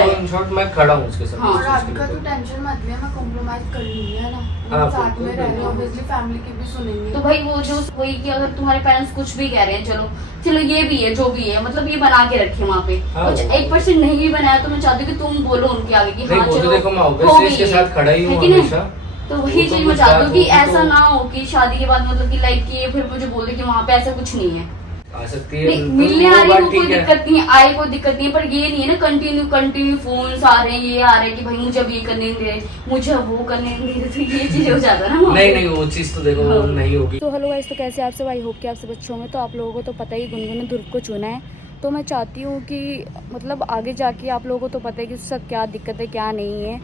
खड़ा है। In short मैं खड़ा हूँ उसके साथ। हाँ। और आपका तो टेंशन मत ले, मैं कॉम्प्रोमाइज कर लूंगी, है ना। हाँ, साथ में रह रहे बिल्कुल। ऑब्वियसली फैमिली की भी सुनेंगे। तो भाई वो जो वही कि अगर तुम्हारे पेरेंट्स कुछ भी कह रहे हैं, चलो चलो ये भी है जो भी है, मतलब ये बना के रखे वहाँ पे। हाँ, कुछ वो- 1% नहीं भी बनाया तो मैं चाहती हूँ कि तुम बोलो उनके आगे कि नहीं, हाँ वो तो चलो देखो मैं हो ऑब्वियसली गई इसके है। साथ खड़ा ही हूँ है कि नहीं? हमेशा। तो वही वो तो चीज मैं कुछ चाहती बात हूँ कि होगी ऐसा तो- ना हो कि शादी के बाद मतलब कि लाइक कि ये फिर मुझे बोले कि वहाँ पे ऐसा कुछ नहीं है। आ सकती है नहीं, बिल्कुल, मिलने वो आ रही बात है वो कोई ठीक है। दिक्कत नहीं है, आए कोई दिक्कत नहीं है, पर ये नहीं है ना कंटिन्यू फोन आ रहे हैं, ये आ रहे हैं कि भाई मुझे अब ये करने नहीं दे रहे, मुझे अब वो करने नहीं दे रहे, तो ये चीज हो जाता है ना वहाँ नहीं पे। नहीं, वो चीज तो देखो हाँ। नहीं होगी। तो हेलो गाइस, तो कैसे आप सब? आई होप कि आप सब अच्छे होंगे। तो आप लोगों को तो पता ही गुनगुन ने ध्रुव को चुना है, तो मैं चाहती हूँ कि मतलब आगे जाके आप लोगों को तो पता है कि उससे क्या दिक्कत है क्या नहीं है,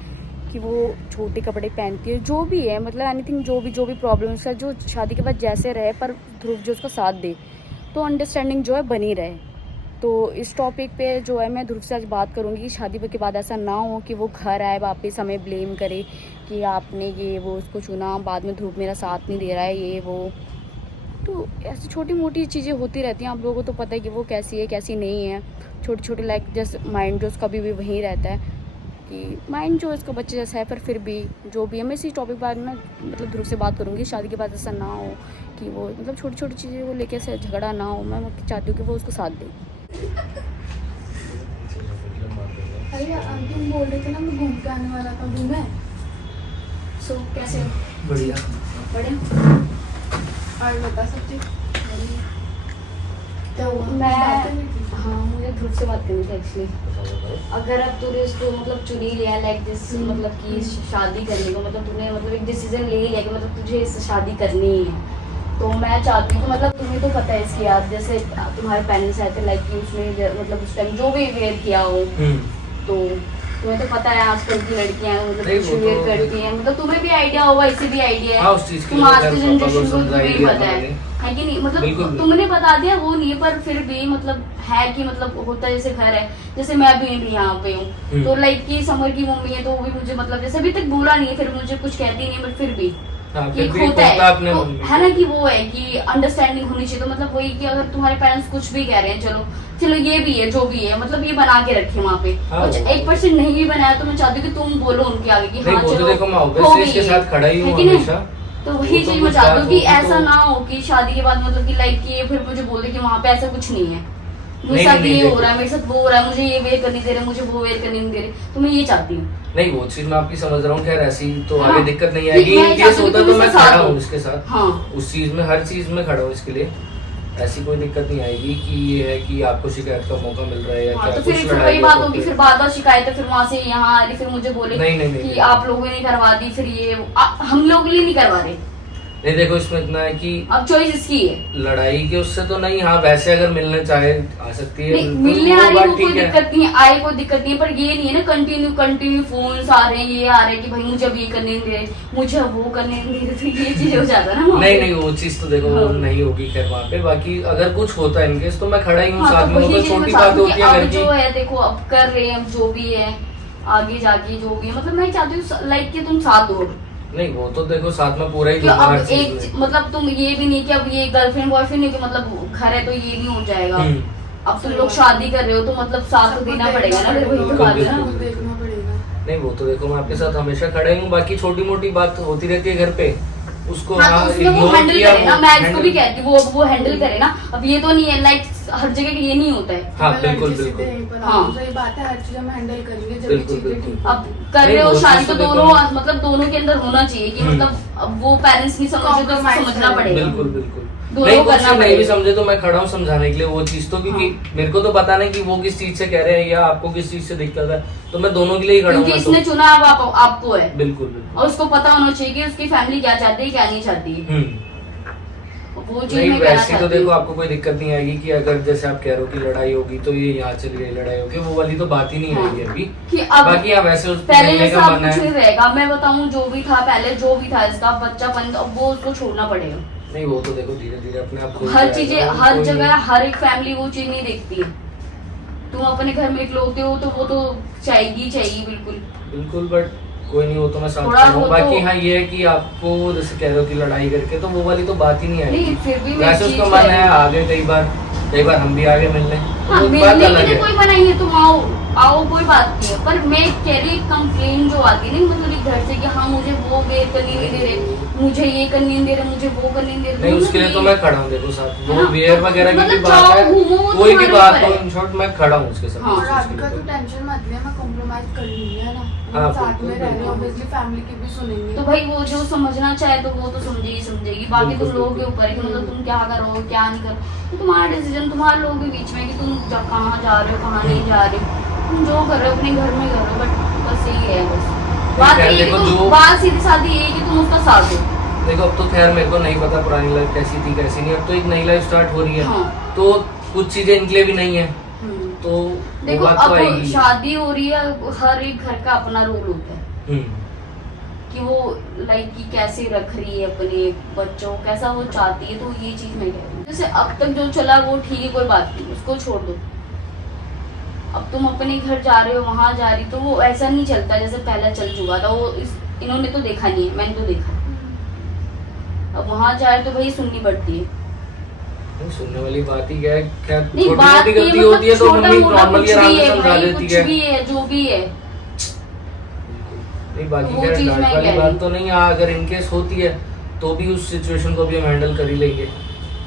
कि वो छोटे कपड़े पहनती है जो भी है, मतलब एनीथिंग जो भी प्रॉब्लम्स है, जो शादी के बाद जैसे रहे पर ध्रुव जो उसका साथ दे, तो अंडरस्टैंडिंग जो है बनी रहे। तो इस टॉपिक पे जो है मैं ध्रुव से आज बात करूँगी कि शादी के बाद ऐसा ना हो कि वो घर आए वापस हमें ब्लेम करे कि आपने ये वो उसको चुना, बाद में ध्रुव मेरा साथ नहीं दे रहा है, ये वो। तो ऐसी छोटी मोटी चीज़ें होती रहती हैं, आप लोगों को तो पता है कि वो कैसी है कैसी नहीं है। छोटी छोटी लाइक जैसे माइंड जो उसका भी वहीं रहता है कि माइंड जो इसका बच्चे जैसा है, पर फिर भी जो भी है, मैं इसी टॉपिक बाद में मतलब ध्रुव से बात करूँगी। शादी के बाद ऐसा ना हो कि वो मतलब छोटी छोटी चीज़ें को लेके ऐसे झगड़ा ना हो। मैं चाहती हूँ कि वो उसको साथ दे। अरे तुम बोल रहे थे ना मैं घूम के आने वाला था, घूमे? सो कैसे हो? बढ़िया। बढ़िया। और बता सब ठीक? क्या हुआ? मैं बातें नहीं की? हाँ, मुझे ध्रुव से बात करनी थी एक्चुअली। अगर अब तूने उसको मतलब चुन ही लिया लाइक दिस, मतलब कि शादी करने को, मतलब तूने मतलब एक डिसीजन ले ही लिया कि मतलब तुझे इससे शादी करनी ही है, तो मैं चाहती हूँ कि मतलब तुम्हें तो पता है इसकी याद, जैसे तुम्हारे पेरेंट्स आए थे लाइक कि उसने मतलब उस टाइम जो भी वेयर किया हो, तो तुम्हें तो पता है आजकल की लड़कियां मतलब नहीं, कुछ वो तो वेयर करती हैं, मतलब तुम्हें भी आइडिया होगा, इसे भी आइडिया हाँ, है। उस चीज के तुम लिए आज घर की पापा जनरेशन को को तुम्हें समझाई ही दिया पता है मैंने। कि नहीं? बिल्कुल, मतलब बिल्कुल। तुमने बता दिया वो नहीं है, पर फिर भी मतलब है कि मतलब होता है जैसे घर है, जैसे मैं भी यहाँ पे हूँ, तो लाइक की समर की मम्मी है, तो वो भी मुझे मतलब जैसे अभी तक बोला नहीं है, फिर मुझे कुछ कहती नहीं, बट फिर भी हाँ, कि फिर भी होता है, अपने तो मन में। है ना कि वो है कि अंडरस्टैंडिंग होनी चाहिए। तो मतलब वही कि अगर तुम्हारे पेरेंट्स कुछ भी कह रहे हैं, चलो चलो ये भी है जो भी है, मतलब ये बना के रखे वहाँ पे। हाँ, कुछ वो- 1% नहीं भी बनाया तो मैं चाहती हूँ कि तुम बोलो उनके आगे कि नहीं, हाँ वो तो चलो देखो मैं हो ऑब्वियसली गई इसके है। साथ खड़ा ही हूँ है कि नहीं? हमेशा। तो वही वो तो चीज मैं कुछ चाहती बात हूँ कि होगी ऐसा तो- ना हो कि शादी के बाद मतलब कि लाइक कि ये फिर मुझे बोले कि वहाँ पे ऐसा कुछ नहीं है, मेरे नहीं, साथ नहीं, ये देखो। हो रहा है, मेरे साथ वो हो रहा है, मुझे ये वेयर करने दे रहे, मुझे वो वेयर करने नहीं दे रहे, तो मैं ये चाहती हूँ। नहीं, वो चीज मैं आपकी समझ रहा हूँ, खैर ऐसी तो हाँ। आगे दिक्कत नहीं ठीक, आएगी। मैं इन केस चाहती हूँ होता कि तो तुम मैं इसके साथ खड़ा हो। हूँ इसके साथ, हाँ उस चीज में हर चीज में खड़ा हूँ इसके लिए। ऐसी कोई दिक्कत नहीं आएगी कि ये है कि आपको शिकायत का मौका मिल रहा है या हाँ, क्या तो कुछ फिर लड़ाई वही हो बात तो होगी, फिर- फिर बार शिकायत है, फिर वहां से यहाँ आ रही, फिर मुझे बोले नहीं, नहीं, नहीं, कि नहीं। आप लोगों ने करवा दी, फिर ये हम लोग लिए नहीं करवा रहे। नहीं, देखो इसमें इतना है कि अब चॉइस इसकी है। लड़ाई के उससे तो नहीं, हाँ वैसे अगर मिलने चाहे आ सकती है, नहीं, बिल्कुल, मिलने आ वो रही बात है वो कोई ठीक है। दिक्कत नहीं है, आए कोई दिक्कत नहीं है, पर ये नहीं है ना कंटिन्यू फोन आ रहे हैं, ये आ रहे हैं कि भाई मुझे अब ये करने नहीं दे रहे, मुझे अब वो करने नहीं दे रहे, तो ये चीज हो जाता है ना वहाँ नहीं पे। नहीं, वो चीज तो देखो हाँ। नहीं होगी खैर वहाँ पे। बाकी अगर कुछ होता है इनकेस तो मैं खड़ा ही हूँ हाँ, साथ तो में। वो वही तो चीज मैं छोटी चाहती बात हूँ होती कि है घर अब की। जो है देखो अब कर रहे हैं, अब जो भी है आगे जाके जो भी है, मतलब मैं चाहती हूँ लाइक कि तुम साथ दो। नहीं, वो तो देखो साथ में पूरा ही कि दूंगा हर अब चीज एक में। मतलब तुम ये भी नहीं कि अब ये गर्लफ्रेंड बॉयफ्रेंड नहीं कि मतलब घर है तो ये नहीं हो जाएगा। अब तुम लोग शादी कर रहे हो तो मतलब साथ तो देना पड़ेगा ना, फिर वही तो बात है ना। बिल्कुल। देखना पड़ेगा। नहीं, वो तो देखो मैं आपके साथ हमेशा खड़ा ही हूँ। बाकी छोटी मोटी बात होती रहती है घर पे, उसको हाँ, तो उसमें वो ignore हैंडल किया, करे ना, वो मैं इसको handle- भी कहती हूँ वो हैंडल करे ना। अब ये तो नहीं है लाइक हर जगह ये नहीं होता है। हाँ, मैं बिल्कुल लड़की बिल्कुल। सीधे यहीं पर हाँ। आऊँ, सही बात है, हर चीज हम हैंडल करेंगे जब बिल्कुल, चीजें बिल्कुल। ठीक अब कर रहे हो नहीं, शादी वो तो चीज़ तो दोनों देखो- मतलब दोनों के अंदर होना चाहिए कि मतलब अब वो पेरेंट्स नहीं समझे तो उसको Compromise समझना करें। पड़ेगा। बिल्कुल बिल्कुल। दोनों नहीं, को कुछ करना नहीं भी पड़ेगा। समझे तो मैं खड़ा हूँ समझाने के लिए वो चीज तो, क्योंकि मेरे को तो पता नहीं कि वो किस चीज से कह रहे हैं या आपको किस चीज से दिक्कत है, तो मैं दोनों के लिए ही खड़ा हूँ। क्योंकि मैं तो- इसने चुना अब आपको है, बिल्कुल बिल्कुल। और उसको पता होना चाहिए कि उसकी फैमिली क्या चाहती है क्या नहीं चाहती है। वो चीज नहीं, मैं कहना वैसे तो चाहती देखो हूँ। आपको कोई दिक्कत नहीं आएगी कि अगर जैसे आप कह रहे हो कि लड़ाई होगी तो ये यहाँ चली गई लड़ाई होगी, वो वाली तो बात ही नहीं हाँ। आएगी अभी। कि अब बाकी हाँ वैसे उस पहले मिलने जैसा का अब मन कुछ नहीं है। रहेगा। मैं बताऊं जो भी था पहले, जो भी था इसका बच्चापन, अब वो उसको छोड़ना पड़ेगा। नहीं, वो तो देखो धीरे धीरे अपने आप खुल हर जाएगा, चीजें वो हर कोई जगह नहीं- हर एक फैमिली वो चीज नहीं देखती है। तुम अपने घर में इकलौते हो तो वो तो चाहिए चाहिए बिल्कुल। बिल्कुल, बट कोई नहीं, वो तो मैं साथ थोड़ा कर रहा हूँ। वो बाकी तो- हाँ ये है कि आपको जैसे कह रहे हो कि लड़ाई करके, तो वो वाली तो बात ही नहीं नहीं, आएगी। फिर भी मैं वैसे चीज उसका कह मन रही है हूँ। आगे कई बार हम भी आगे मिलने, हाँ, वो मिलने बात के अलग लिए है। कोई बनाई है तुम आओ, आओ कोई बात नहीं है, पर मैं कह रही कंप्लेन जो आती है ना मतलब एक घर से कि हाँ मुझे वो वेयर करने नहीं दे रहे, मुझे ये करने नहीं दे रहे, मुझे वो करने नहीं दे रहे। नहीं उसके लिए तो मैं खड़ा हूँ, देखो साथ है वो ना? वेयर वगैरह की भी मतलब बात जाओ, है, घूमो, वो कोई भी तुम्हारे बात ऊपर हो, है। इन शॉर्ट मैं खड़ा हूँ उसके साथ। हाँ। और राधिका तू टेंशन मत ले, मैं कॉम्प्रोमाइज कर लूंगी, है ना? हाँ, साथ बिल्कुल, में रह रहे हैं, बिल्कुल। ऑब्वियसली फैमिली की भी सुनेंगे। तो भाई वो जो समझना चाहे तो वो तो समझेगी, बाकी बिल्कुल, तुम लोगों के बिल्कुल। ऊपर है कि मतलब तुम क्या करो क्या नहीं करो, तो तुम्हारा डिसीजन तुम्हारे लोगों के बीच में है कि तुम कहाँ जा रहे हो कहाँ नहीं जा रहे हो, तुम जो कर रहे हो अपने घर में करो, बट बस यही है बस। बात खैर, ये है कि देखो, तुम जो- बात सीधी सादी ये है कि तुम उसका साथ दो। देखो अब तो खैर मेरे को नहीं पता पुरानी लाइफ कैसी थी कैसी नहीं, अब तो एक नई लाइफ स्टार्ट हो रही है, हाँ। तो कुछ चीजें इनके लिए भी नहीं है, हम्म। तो वो देखो बात तो अब आएगी। शादी हो रही है, हर एक घर का अपना रूल होता है हम्म, कि वो लाइक की कैसे रख रही है अपने बच्चों को, कैसा वो चाहती है, तो ये चीज मैं कह रही हूँ। जैसे अब तक जो चला वो ठीक है, कोई बात नहीं, उसको छोड़ दो। अब तुम अपने घर जा रहे हो वहां जा रही, तो वो ऐसा नहीं चलता जैसे पहले चल चुका था, वो इन्होंने तो देखा नहीं है, मैंने तो देखा। अब वहां जाए तो भाई सुननी पड़ती है। नहीं, सुनने वाली बात ही क्या है, क्या नहीं छोटी बात मोटी ये गलती होती है तो छोटा मम्मी मोटा नॉर्मली कुछ आराम भी से है समझा भाई, देती कुछ है। भी है जो भी है। नहीं बाकी वो क्या चीज डांट मैं वाली कह बात रही तो नहीं है, अगर इनकेस होती है तो भी उस सिचुएशन को भी हम हैंडल कर ही लेंगे।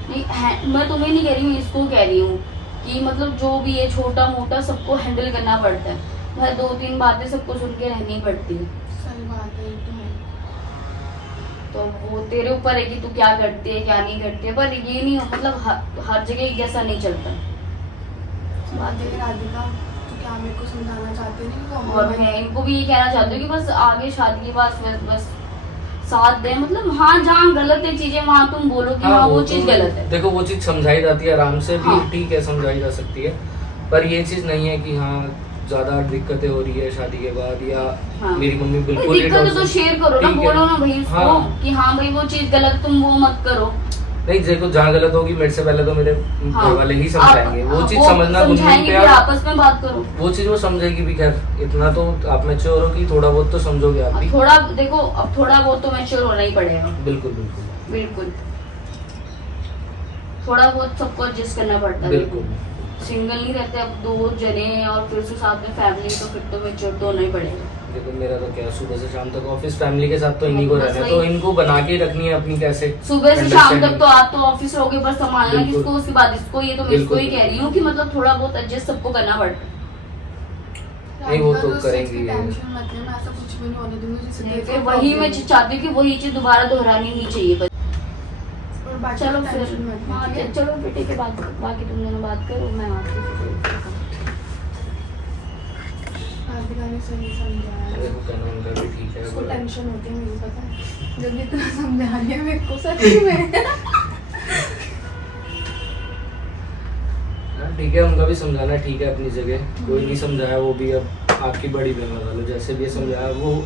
नहीं मैं तुम्हें नहीं कह रही हूँ, इसको कह रही हूँ कि मतलब जो भी है छोटा मोटा सबको हैंडल करना पड़ता है भाई, 2-3 बातें सबको सुन के रहनी पड़ती है। सही बात है, ये तो है। तो वो तेरे ऊपर है कि तू क्या करती है क्या नहीं करती है, पर ये नहीं हो मतलब हर जगह एक जैसा नहीं चलता। बात है राधिका, तो क्या मेरे को समझाना चाहते हैं कि और compromise- मैं इनको भी ये कहना चाहती हूँ कि बस आगे शादी के बाद बस साथ दें, मतलब हाँ जहाँ गलत है चीजें वहाँ तुम बोलो कि हाँ वो चीज तो गलत है। देखो वो चीज समझाई जाती है आराम से भी, हाँ। ठीक है समझाई जा सकती है, पर ये चीज नहीं है कि हाँ ज्यादा दिक्कतें हो रही है शादी के बाद, या हाँ। मेरी मम्मी बिल्कुल ही दिक्कत है तो शेयर करो ना, ठीक है। बोलो ना भाई उसको हाँ। कि हाँ भाई वो चीज गलत तुम वो मत करो। नहीं देखो जहाँ गलत होगी मेरे से पहले तो मेरे हाँ। घर वाले ही समझाएंगे, वो चीज समझना गुनगुन समझाएंगे पे फिर आप, आपस में बात करो। वो चीज वो समझेगी भी, खैर इतना तो आप मैच्योर हो कि थोड़ा बहुत तो समझोगे आप भी। अब थोड़ा देखो, अब थोड़ा बहुत तो मैच्योर होना ही पड़ेगा। बिल्कुल बिल्कुल बिल्कुल थोड़ा बहुत सबको एडजस्ट करना पड़ता है। बिल्कुल। सिंगल नहीं रहते, अब 2 जने हैं और फिर उसके साथ में फैमिली, तो फिर तो मैच्योर तो होना ही पड़ेगा। देखो मेरा तो क्या सुबह से शाम तक ऑफिस, फैमिली के साथ तो इन्हीं को बस रहना है, वही। तो इनको बना के रखनी है अपनी कैसे सुबह से शाम तक understanding। तो आप तो ऑफिस रहोगे, बस संभालना बिल्कुल। किसको, उसके बाद इसको, ये तो मैं इसको बिल्कुल। ही कह रही हूँ कि मतलब थोड़ा बहुत एडजस्ट सबको करना पड़ता है। नहीं, वो राधिका, तो उस चीज करेंगी की ये। टेंशन मत ले, मैं ऐसा कुछ भी नहीं होने दूंगी जिससे नहीं, तेरे फिर को वही मैं problem हो। चाहती हूँ कि वही चीज दोबारा दोहरानी नहीं चाहिए बस। और बाकी चलो तो फिर टेंशन मत ले, हाँ ठीक है? चलो फिर ठीक है, बाकी तुम दोनों बात करो, मैं आपसे राधिका ने सही समझाया है। देखो कहना उनका भी ठीक है, उसको बोला। टेंशन होती है मेरी, पता है जब इतना समझा रही है मेरे को सच में। हाँ, ठीक है उनका भी समझाना ठीक है अपनी जगह, कोई नहीं समझाया वो भी, अब आपकी बड़ी बहन लगा लो, जैसे भी ये समझाया वो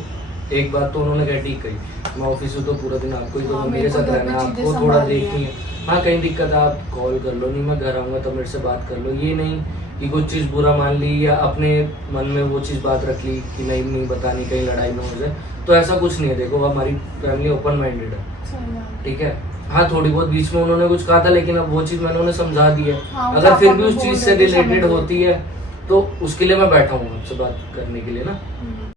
एक बात तो उन्होंने कह ठीक कही, मैं ऑफिस हूँ तो पूरा दिन आपको ही तो हाँ, मेरे मेरे को साथ घर रहना में है, चीजें आपको थोड़ा संभालनी देखनी है। हाँ कहीं दिक्कत है आप कॉल कर लो, नहीं मैं घर आऊँगा तो मेरे से बात कर लो, ये नहीं कि कुछ चीज़ बुरा मान ली या अपने मन में वो चीज़ बात रख ली कि नहीं बतानी, कहीं लड़ाई ना हो जाए, तो ऐसा कुछ नहीं है। देखो हमारी फैमिली ओपन माइंडेड है, सही बात है। ठीक है। हाँ थोड़ी बहुत बीच में उन्होंने कुछ कहा था, लेकिन अब वो चीज़ मैंने उन्हें समझा दी है। हाँ, वो अगर फिर पापा भी को उस बोल चीज़ से रहे थे, रिलेटेड समझ गए। होती है तो उसके लिए मैं बैठा हूँ आपसे बात करने के लिए ना।